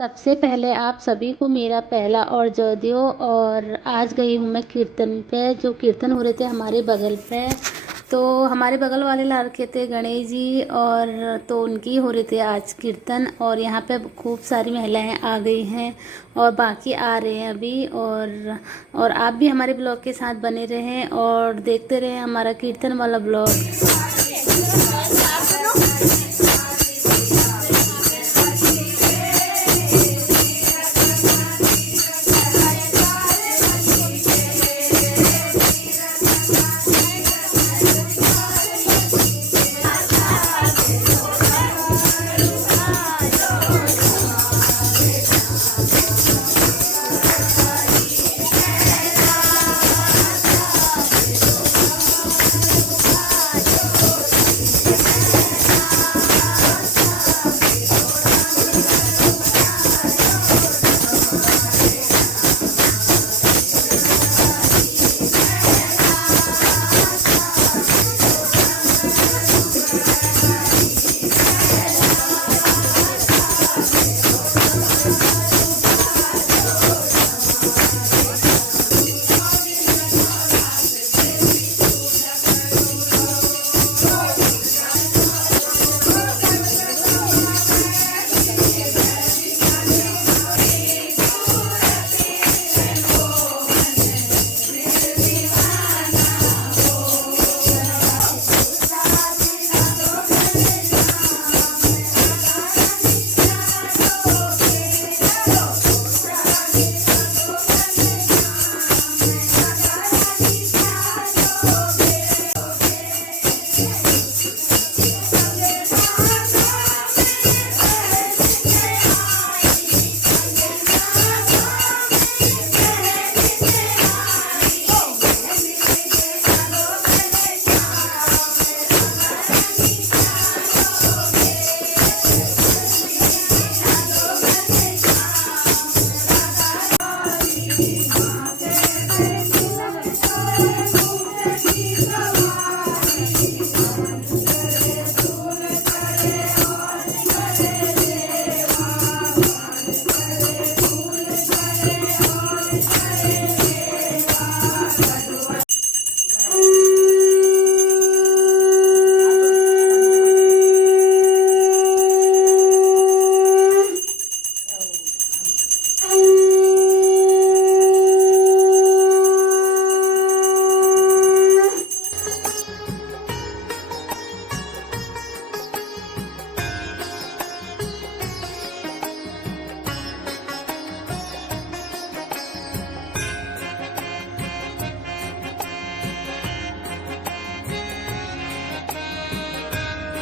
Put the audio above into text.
सबसे पहले आप सभी को मेरा पहला और जय दियो। और आज गई हूँ मैं कीर्तन पे, जो कीर्तन हो रहे थे हमारे बगल पे। तो हमारे बगल वाले लड़के थे गणेश जी, और तो उनकी हो रहे थे आज कीर्तन। और यहाँ पे खूब सारी महिलाएं आ गई हैं और बाकी आ रहे हैं अभी। और आप भी हमारे ब्लॉग के साथ बने रहें और देखते रहें हमारा कीर्तन वाला ब्लॉग।